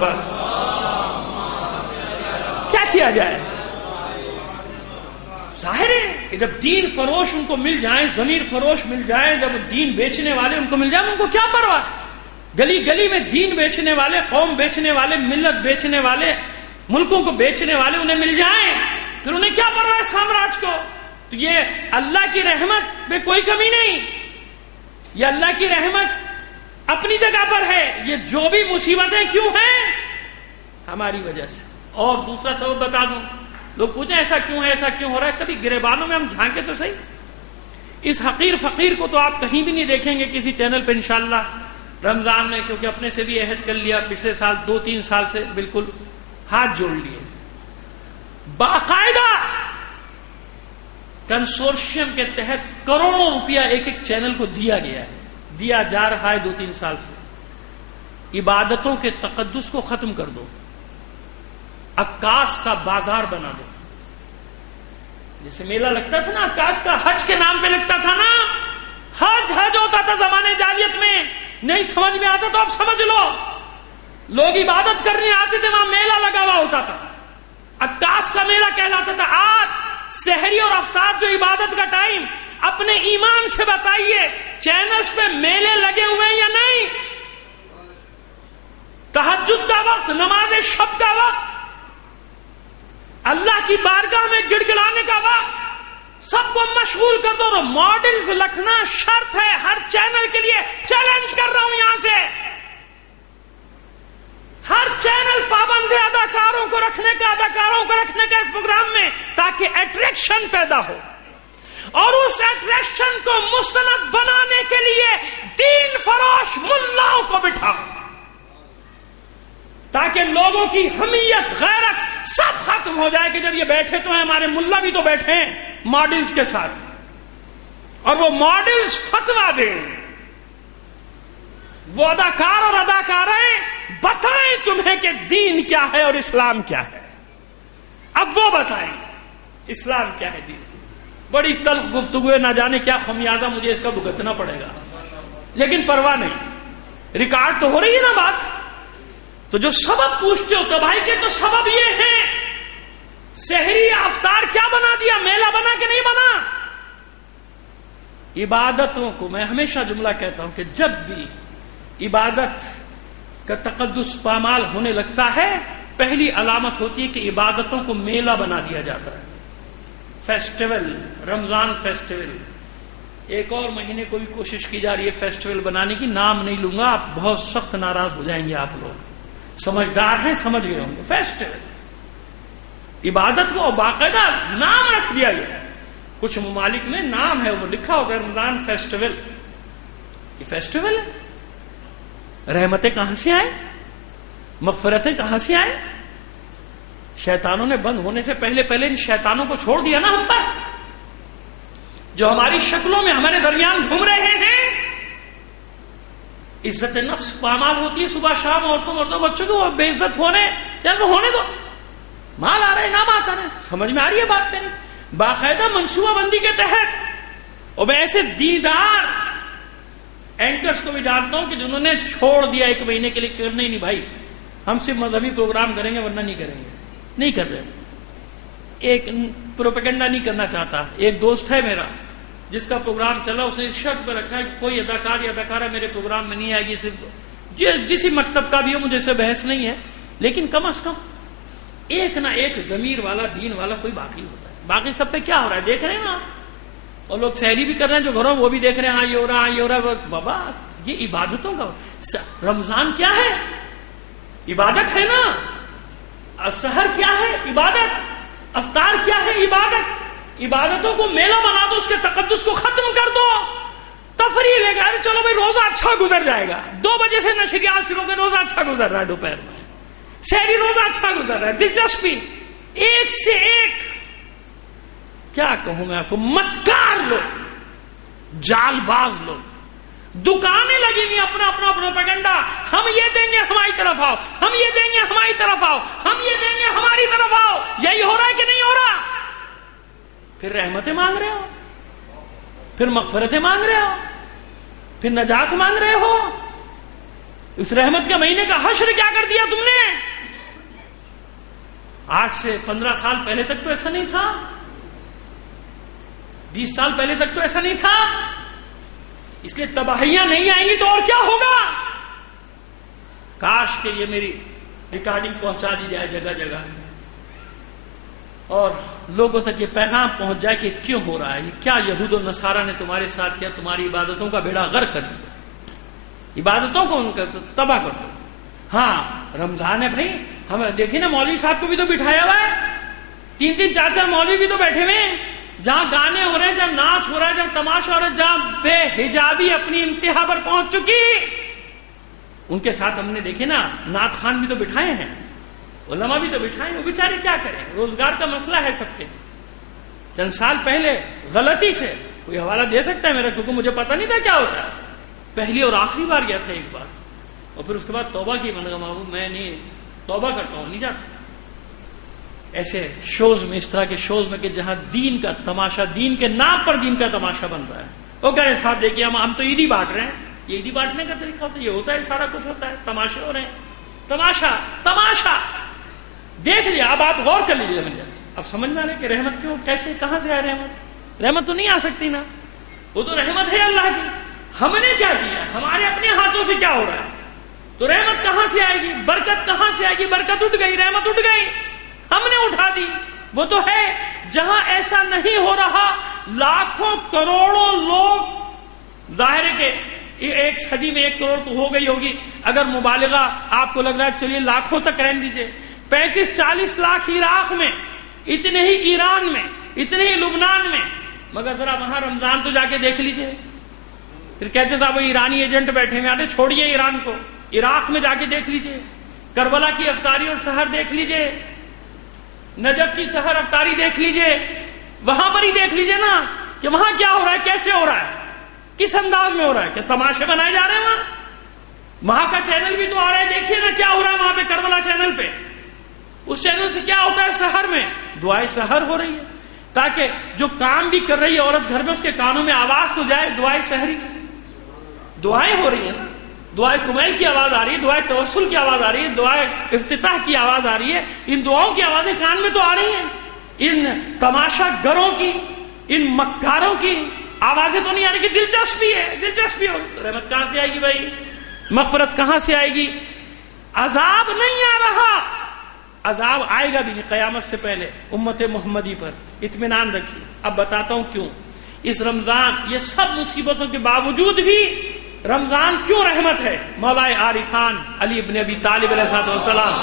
اکبر. کیا کیا جائے؟ ظاہر ہے کہ جب دین فروش ان کو مل جائیں، ضمیر فروش مل جائیں، جب دین بیچنے والے ان کو مل جائیں، ان کو کیا پرواہ؟ گلی گلی میں دین بیچنے والے، قوم بیچنے والے، ملت بیچنے والے، ملکوں کو بیچنے والے انہیں مل جائیں، پھر انہیں کیا پرواہ ہے سامراج کو؟ تو یہ اللہ کی رحمت میں کوئی کمی نہیں، یہ اللہ کی رحمت اپنی جگہ پر ہے. یہ جو بھی مصیبتیں کیوں ہیں؟ ہماری وجہ سے. اور دوسرا سبب بتا دوں، لوگ پوچھیں ایسا کیوں ہے، ایسا کیوں ہو رہا ہے؟ کبھی گریبانوں میں ہم جھانکے تو صحیح. اس حقیر فقیر کو تو آپ کہیں بھی نہیں دیکھیں گے کسی چینل پہ انشاءاللہ. رمضان نے کیونکہ اپنے سے بھی عہد کر لیا، پچھلے سال 2-3 سال سے بالکل ہاتھ جوڑ لیے. باقاعدہ کنسورشیم کے تحت کروڑوں روپیہ ایک ایک چینل کو دیا گیا ہے، دیا جا رہا ہے 2-3 سال سے. عبادتوں کے تقدس کو ختم کر دو، عکاس کا بازار بنا دو. جیسے میلہ لگتا تھا نا عکاس کا، حج کے نام پہ لگتا تھا نا، حج ہوتا تھا زمانے جاہلیت میں. نہیں سمجھ میں آتا تو آپ سمجھ لو، لوگ عبادت کرنے آتے تھے، وہاں میلہ لگا ہوا ہوتا تھا، عکاس کا میلہ کہلاتا تھا. آج سحری اور افطار جو عبادت کا ٹائم، اپنے ایمان سے بتائیے چینلز پہ میلے لگے ہوئے ہیں یا نہیں؟ تہجد کا وقت، نماز شب کا وقت، اللہ کی بارگاہ میں گڑ گڑانے کا وقت، سب کو مشغول کر دو. اور ماڈلز لکھنا شرط ہے ہر چینل کے لیے. چیلنج کر رہا ہوں یہاں سے، ہر چینل پابند ہے اداکاروں کو رکھنے کا اس پروگرام میں، تاکہ اٹریکشن پیدا ہو. اور اس اٹریکشن کو مستند بنانے کے لیے دین فروش ملاؤں کو بٹھاؤ، تاکہ لوگوں کی حمیت، غیرت سب ختم ہو جائے. کہ جب یہ بیٹھے تو ہیں، ہمارے ملا بھی تو بیٹھے ہیں ماڈلز کے ساتھ، اور وہ ماڈلز فتویٰ دیں، وہ اداکار اور اداکاریں بتائیں تمہیں کہ دین کیا ہے اور اسلام کیا ہے. اب وہ بتائیں اسلام کیا ہے، دین. بڑی تلخ گفتگو ہے، نہ جانے کیا خمیازہ مجھے اس کا بھگتنا پڑے گا، لیکن پرواہ نہیں، ریکارڈ تو ہو رہی ہے نا بات. تو جو سبب پوچھتے ہو تباہی کے، تو سبب یہ ہے سحری افطار کیا بنا دیا، میلہ بنا کہ نہیں بنا؟ عبادتوں کو میں ہمیشہ جملہ کہتا ہوں کہ جب بھی عبادت کا تقدس پامال ہونے لگتا ہے، پہلی علامت ہوتی ہے کہ عبادتوں کو میلہ بنا دیا جاتا ہے. فیسٹیول، رمضان فیسٹیول، ایک اور مہینے کو بھی کوشش کی جا رہی ہے فیسٹیول بنانے کی. نام نہیں لوں گا، آپ بہت سخت ناراض ہو جائیں گے، آپ لوگ سمجھدار ہیں، سمجھ گئے ہوں گے. فیسٹیول، عبادت کو باقاعدہ نام رکھ دیا گیا ہے. کچھ ممالک میں نام ہے، وہ لکھا ہوگا رمضان فیسٹیول. یہ فیسٹیول ہے. رحمتیں کہاں سے آئے، مغفرتیں کہاں سے آئے؟ شیطانوں نے بند ہونے سے پہلے ان شیطانوں کو چھوڑ دیا نا ہم پر، جو ہماری شکلوں میں ہمارے درمیان گھوم رہے ہیں. عزت نفس پامال ہوتی ہے صبح شام، عورتوں مردوں بچوں کو بے عزت ہونے، چل وہ ہونے دو، مال آ رہے نام آتا رہے. سمجھ میں آ رہی ہے بات میری؟ باقاعدہ منصوبہ بندی کے تحت. اور میں ایسے دیدار اینکرز کو بھی جانتا ہوں کہ جنہوں نے چھوڑ دیا 1 مہینے کے لیے، کرنا ہی نہیں بھائی، ہم صرف مذہبی پروگرام کریں گے ورنہ نہیں کریں گے. نہیں کر رہے، ایک پروپیگنڈا نہیں کرنا چاہتا. ایک دوست ہے میرا جس کا پروگرام چلا، اس نے شرط پہ رکھا ہے کہ کوئی اداکار یا اداکارہ میرے پروگرام میں نہیں آئے گی، صرف جسی مکتب کا بھی ہو، مجھے سے بحث نہیں ہے، لیکن کم از کم ایک نہ ایک ضمیر والا، دین والا کوئی باقی ہوتا ہے. باقی سب پہ کیا ہو رہا ہے دیکھ رہے ہیں نا، اور لوگ سحری بھی کر رہے ہیں جو گھروں، وہ بھی دیکھ رہے ہیں، ہاں یہ ہو رہا، ہاں یہ ہو رہا. بابا یہ عبادتوں کا رمضان کیا ہے؟ عبادت ہے نا. سحر کیا ہے؟ عبادت. افطار کیا ہے؟ عبادت. عبادتوں کو میلہ بنا دو، اس کے تقدس کو ختم کر دو. تفریح لے گا، چلو بھائی روزہ اچھا گزر جائے گا، 2 بجے سے نشریات شروع کے روزہ اچھا گزر رہا ہے، دوپہر میں سحری روزہ اچھا گزر رہا ہے. دلچسپی ایک سے ایک، کیا کہوں میں آپ کو، مکار لوگ، جال باز لوگ، دکانیں لگی ہوئی اپنا پروپیگنڈا. ہم یہ دیں گے ہماری طرف آؤ، ہم یہ دیں گے ہماری طرف آؤ، ہم یہ دیں گے ہماری طرف آؤ. یہی ہو رہا ہے کہ نہیں ہو رہا؟ پھر رحمتیں مانگ رہے ہو، پھر مغفرتیں مانگ رہے ہو، پھر نجات مانگ رہے ہو. اس رحمت کے مہینے کا حشر کیا کر دیا تم نے؟ آج سے 15 سال پہلے تک تو ایسا نہیں تھا، 20 سال پہلے تک تو ایسا نہیں تھا. اس لیے تباہیاں نہیں آئیں گی تو اور کیا ہوگا. کاش کہ یہ میری ریکارڈنگ پہنچا دی جائے جگہ جگہ اور لوگوں تک یہ پیغام پہنچ جائے کہ کیوں ہو رہا ہے یہ، کیا یہود و نصارہ نے تمہارے ساتھ کیا، تمہاری عبادتوں کا بیڑا غرق کر دیا، عبادتوں کو ان کا تباہ کر دو. ہاں رمضان ہے بھائی، ہم دیکھیں نا مولوی صاحب کو بھی تو بٹھایا ہوا ہے، 3 4 مولوی بھی تو بیٹھے ہوئے ہیں، جہاں گانے ہو رہے ہیں، جہاں ناچ ہو رہا ہے، جہاں تماشا ہو رہا ہے، جہاں بے حجابی اپنی انتہا پر پہنچ چکی، ان کے ساتھ ہم نے دیکھے نا نعت خوان بھی تو بٹھائے ہیں، علماء بھی تو بٹھائے ہیں. وہ بیچارے کیا کریں، روزگار کا مسئلہ ہے سب کے. چند سال پہلے غلطی سے کوئی حوالہ دے سکتا ہے میرا، کیونکہ مجھے پتہ نہیں تھا کیا ہوتا ہے، پہلی اور آخری بار گیا تھا ایک بار، اور پھر اس کے بعد توبہ کی، میں نے کہا محبوب میں نہیں توبہ کرتا ہوں، نہیں جاتا ایسے شوز میں، اس طرح کے شوز میں کہ جہاں دین کا تماشا، دین کے نام پر دین کا تماشا بن رہا ہے. وہ کہہ رہے صاحب دیکھیے ہم تو عیدی بانٹ رہے ہیں، یہ عیدی بانٹنے کا طریقہ ہوتا ہے، یہ ہوتا ہے سارا کچھ ہوتا ہے، تماشے ہو رہے ہیں، تماشا تماشا. دیکھ لیا، اب آپ غور کر لیجیے. اب سمجھ میں آ رہا ہے کہ رحمت کیوں، کیسے، کہاں سے آئے رحمت. رحمت تو نہیں آ سکتی نا، وہ تو رحمت ہے اللہ کی. ہم نے کیا کیا، ہمارے اپنے ہاتھوں سے کیا ہو رہا ہے، تو رحمت کہاں سے آئے گی، برکت کہاں سے آئے گی. برکت اٹھ گئی، رحمت اٹھ گئی، ہم نے اٹھا دی. وہ تو ہے جہاں ایسا نہیں ہو رہا، لاکھوں کروڑوں لوگ، ظاہر ہے کہ ایک صدی میں 1 کروڑ تو ہو گئی ہوگی، اگر مبالغہ آپ کو لگ رہا ہے چلیے لاکھوں تک رہنے دیجیے. 35-40 لاکھ عراق میں، اتنے ہی ایران میں، اتنے ہی لبنان میں. مگر ذرا وہاں رمضان تو جا کے دیکھ لیجیے. پھر کہتے تھا وہ ایرانی ایجنٹ بیٹھے ہوئے، آتے چھوڑیے ایران کو، عراق میں جا کے دیکھ لیجیے، کربلا کی افطاری اور سحر دیکھ لیجیے، نجف کی سحر افطاری دیکھ لیجیے، وہاں پر ہی دیکھ لیجیے نا کہ وہاں کیا ہو رہا ہے، کیسے ہو رہا ہے، کس انداز میں ہو رہا ہے، کہ تماشے بنائے جا رہے ہیں. وہاں کا چینل بھی تو آ رہا ہے، دیکھیے نا کیا ہو رہا ہے وہاں پہ کربلا چینل پہ. اس چینل سے کیا ہوتا ہے، سحر میں دعائے سحر ہو رہی ہے، تاکہ جو کام بھی کر رہی ہے عورت گھر میں، اس کے کانوں میں آواز تو جائے دعائے سحری کی. دعائیں ہو رہی ہیں نا، دعائے کمیل کی آواز آ رہی ہے، دعائے توسل کی آواز آ رہی ہے، دعائے افتتاح کی آواز آ رہی ہے. ان دعاؤں کی آوازیں کان میں تو آ رہی ہیں، ان تماشا گروں کی، ان مکاروں کی آوازیں تو نہیں آ رہی. کہ دلچسپی ہے، دلچسپی ہو. رحمت کہاں سے آئے گی بھائی، مغفرت کہاں سے آئے گی. عذاب نہیں آ رہا، عذاب آئے گا بھی نہیں قیامت سے پہلے امت محمدی پر، اطمینان رکھیے. اب بتاتا ہوں کیوں اس رمضان، یہ سب مصیبتوں کے باوجود بھی رمضان کیوں رحمت ہے. مولا عارفان علی ابن ابی طالب علیہ السلام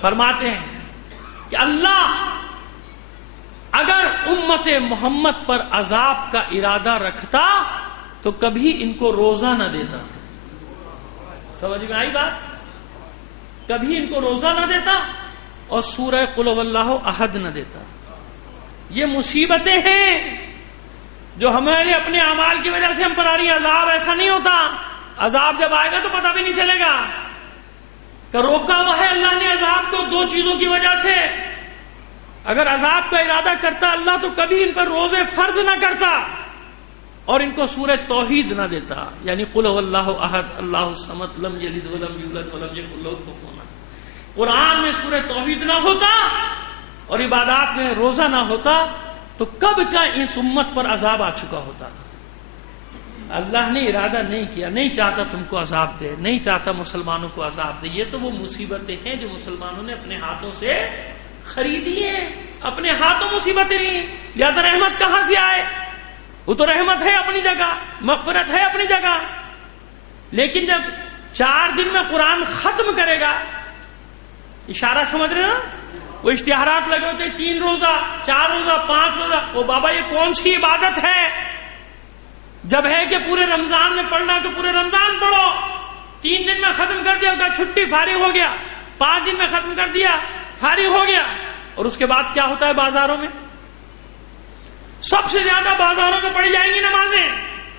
فرماتے ہیں کہ اللہ اگر امت محمد پر عذاب کا ارادہ رکھتا تو کبھی ان کو روزہ نہ دیتا. سمجھ میں آئی بات، کبھی ان کو روزہ نہ دیتا اور سورہ قل هو اللہ احد نہ دیتا. یہ مصیبتیں ہیں جو ہمارے اپنے اعمال کی وجہ سے ہم پر آ رہی. عذاب ایسا نہیں ہوتا، عذاب جب آئے گا تو پتہ بھی نہیں چلے گا کہ روکا ہوا ہے اللہ نے عذاب کو 2 چیزوں کی وجہ سے. اگر عذاب کا ارادہ کرتا اللہ تو کبھی ان پر روزے فرض نہ کرتا اور ان کو سورہ توحید نہ دیتا، یعنی قل هو اللہ احد اللہ الصمد لم یلد ولم یولد ولم یکن له کفوا احد. قرآن میں سورہ توحید نہ ہوتا اور عبادات میں روزہ نہ ہوتا تو کب کا اس امت پر عذاب آ چکا ہوتا. اللہ نے ارادہ نہیں کیا، نہیں چاہتا تم کو عذاب دے، نہیں چاہتا مسلمانوں کو عذاب دے. یہ تو وہ مصیبتیں ہیں جو مسلمانوں نے اپنے ہاتھوں سے خریدی ہیں، اپنے ہاتھوں مصیبتیں لی. لہذا رحمت کہاں سے آئے، وہ تو رحمت ہے اپنی جگہ، مغفرت ہے اپنی جگہ. لیکن جب 4 دن میں قرآن ختم کرے گا، اشارہ سمجھ رہے نا، وہ اشتہارات لگے ہوتے 3 روزہ 4 روزہ 5 روزہ. وہ بابا یہ کون سی عبادت ہے، جب ہے کہ پورے رمضان میں پڑھنا تو پورے رمضان پڑھو. 3 دن میں ختم کر دیا ہوگا، چھٹی فارغ ہو گیا. 5 دن میں ختم کر دیا، فارغ ہو گیا. اور اس کے بعد کیا ہوتا ہے بازاروں میں، سب سے زیادہ بازاروں میں پڑھی جائیں گی نمازیں،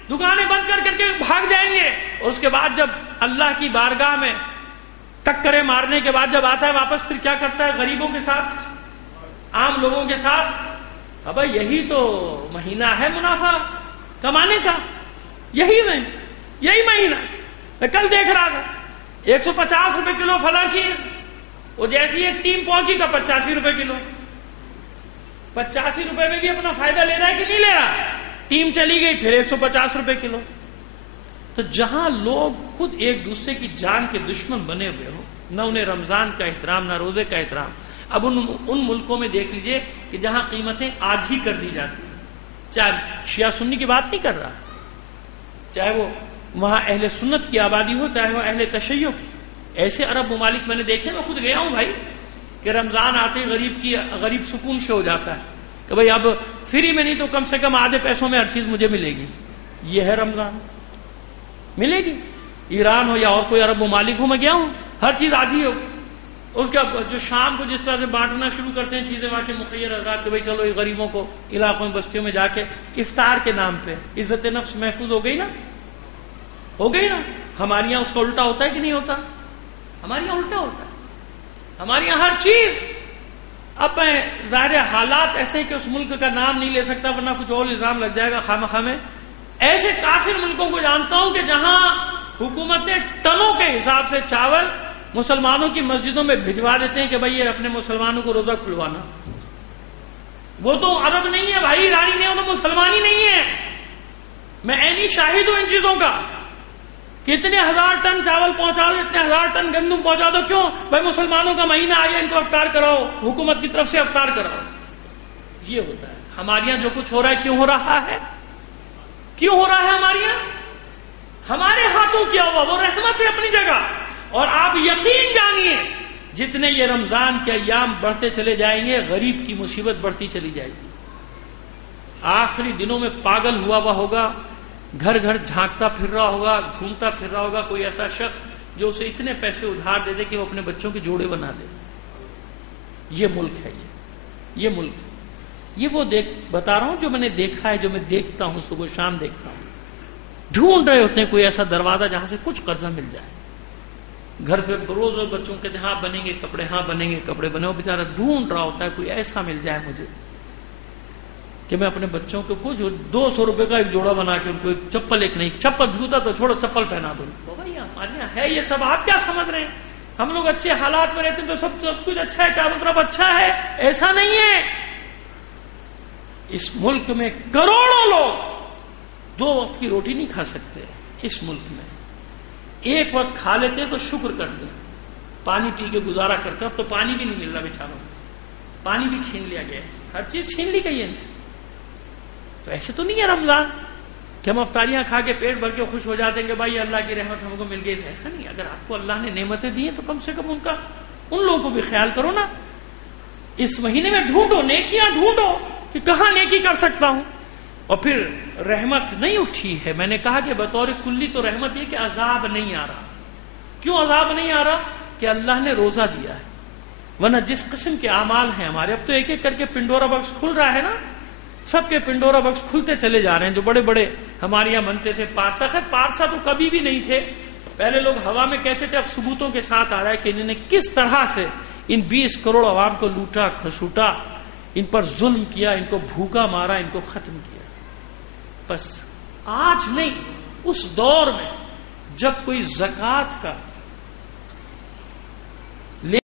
دکانیں بند کر کر کے بھاگ جائیں گے. اور اس کے بعد جب اللہ کی بارگاہ میں ٹکرے مارنے کے بعد جب آتا ہے واپس، پھر کیا کرتا ہے غریبوں کے ساتھ، عام لوگوں کے ساتھ. اب یہی تو مہینہ ہے منافع کمانے کا، یہی مہینہ. میں کل دیکھ رہا تھا 150 روپے کلو فلاں چیز، وہ جیسی ایک ٹیم پہنچی کا 85 روپے کلو. 85 روپے میں بھی اپنا فائدہ لے رہا ہے کہ نہیں لے رہا؟ ٹیم چلی گئی پھر 150 روپے کلو. تو جہاں لوگ خود ایک دوسرے کی جان کے دشمن بنے ہوئے ہو، نہ انہیں رمضان کا احترام نہ روزے کا احترام. اب ان ملکوں میں دیکھ لیجئے کہ جہاں قیمتیں آدھی کر دی جاتی ہیں، چاہے شیعہ سنی کی بات نہیں کر رہا، چاہے وہ وہاں اہل سنت کی آبادی ہو چاہے وہ اہل تشیع کی. ایسے عرب ممالک میں نے دیکھے، میں خود گیا ہوں بھائی، کہ رمضان آتے غریب سکون سے ہو جاتا ہے کہ بھائی اب فری میں نہیں تو کم سے کم آدھے پیسوں میں ہر چیز مجھے ملے گی. یہ ہے رمضان، ملے گی. ایران ہو یا اور کوئی عرب ممالک ہو، میں گیا ہوں، ہر چیز آدھی ہو. اس کا جو شام کو جس طرح سے بانٹنا شروع کرتے ہیں چیزیں وہاں کے مخیر حضرات کہ بھائی چلو یہ غریبوں کو علاقوں میں بستیوں میں جا کے افطار کے نام پہ عزت نفس محفوظ ہو گئی نا، ہو گئی نا. ہمارے یہاں اس کا الٹا ہوتا ہے کہ نہیں ہوتا؟ ہمارے یہاں الٹا ہوتا ہے. ہمارے یہاں ہر چیز. اب میں ظاہر حالات ایسے ہیں کہ اس ملک کا نام نہیں لے سکتا ورنہ کچھ اور الزام لگ جائے گا خواہ میں. ایسے کافر ملکوں کو جانتا ہوں کہ جہاں حکومتیں ٹنوں کے حساب سے چاول مسلمانوں کی مسجدوں میں بھجوا دیتے ہیں کہ بھائی یہ اپنے مسلمانوں کو روزہ کھلوانا. وہ تو عرب نہیں ہے بھائی، ایرانی نہیں ہے، وہ تو مسلمان ہی نہیں ہے. میں عینی شاہد ہوں ان چیزوں کا کہ اتنے 1000 ٹن چاول پہنچا دو، اتنے 1000 ٹن گندم پہنچا دو. کیوں بھائی مسلمانوں کا مہینہ آ گیا، ان کو افطار کراؤ، حکومت کی طرف سے افطار کراؤ. یہ ہوتا ہے ہمارے یہاں جو کچھ ہو رہا ہے. کیوں ہو رہا ہے؟ کیوں ہو رہا ہے ہمارے یہاں؟ ہمارے ہاتھوں کیا ہوا؟ وہ رحمت ہے اپنی جگہ. اور آپ یقین جانیے جتنے یہ رمضان کے ایام بڑھتے چلے جائیں گے غریب کی مصیبت بڑھتی چلی جائے گی. آخری دنوں میں پاگل ہوا ہوگا، گھر گھر جھانکتا پھر رہا ہوگا، گھومتا پھر رہا ہوگا کوئی ایسا شخص جو اسے اتنے پیسے ادھار دے دے کہ وہ اپنے بچوں کے جوڑے بنا دے. یہ ملک ہے، یہ ملک. یہ وہ بتا رہا ہوں جو میں نے دیکھا ہے، جو میں دیکھتا ہوں، صبح شام دیکھتا ہوں. ڈھونڈ رہے ہوتے ہیں کوئی ایسا دروازہ جہاں سے کچھ قرضہ مل جائے. گھر پہ روز روز بچوں کہتے ہیں ہاں بنیں گے کپڑے، ہاں بنیں گے کپڑے بنے. وہ بیچارہ ڈھونڈ رہا ہوتا ہے کوئی ایسا مل جائے مجھے کہ میں اپنے بچوں کو کچھ 200 روپے کا ایک جوڑا بنا کے ان کو ایک چپل، ایک نہیں چپل، جوتا تو چھوڑو چپل پہنا دوں. بھائی ہمارے یہاں ہے یہ سب. آپ کیا سمجھ رہے ہیں ہم لوگ اچھے حالات میں رہتے ہیں تو سب کچھ اچھا ہے، چاروں طرف اچھا ہے؟ ایسا نہیں ہے. اس ملک میں کروڑوں لوگ 2 وقت کی روٹی نہیں کھا سکتے. اس ملک میں ایک وقت کھا لیتے تو شکر کرتے، پانی پی کے گزارا کرتے. اب تو پانی بھی نہیں مل رہا بیچاروں، پانی بھی چھین لیا گیا، ہر چیز چھین لی گئی ہے ان سے. تو ایسے تو نہیں ہے رمضان کہ ہم افطاریاں کھا کے پیٹ بھر کے خوش ہو جاتے ہیں کہ بھائی اللہ کی رحمت ہم کو مل گئی. ایسا نہیں. اگر آپ کو اللہ نے نعمتیں دی ہیں تو کم سے کم ان لوگوں کو بھی خیال کرو نا. اس مہینے میں ڈھونڈو، نیکیاں ڈھونڈو کہ کہاں نیکی کر سکتا ہوں. اور پھر رحمت نہیں اٹھی ہے. میں نے کہا کہ بطور کلی تو رحمت یہ کہ عذاب نہیں آ رہا. کیوں عذاب نہیں آ رہا؟ کہ اللہ نے روزہ دیا ہے. ورنہ جس قسم کے اعمال ہیں ہمارے، اب تو ایک ایک کر کے پنڈورا بکس کھل رہا ہے نا. سب کے پنڈورا بکس کھلتے چلے جا رہے ہیں. جو بڑے بڑے ہمارے یہاں بنتے تھے پارسا تو کبھی بھی نہیں تھے. پہلے لوگ ہوا میں کہتے تھے، اب ثبوتوں کے ساتھ آ رہا ہے کہ انہوں نے کس طرح سے ان 20 کروڑ عوام کو لوٹا کھسوٹا، ان پر ظلم کیا، ان کو بھوکا مارا، ان کو ختم کیا. بس آج نہیں، اس دور میں جب کوئی زکوٰۃ کا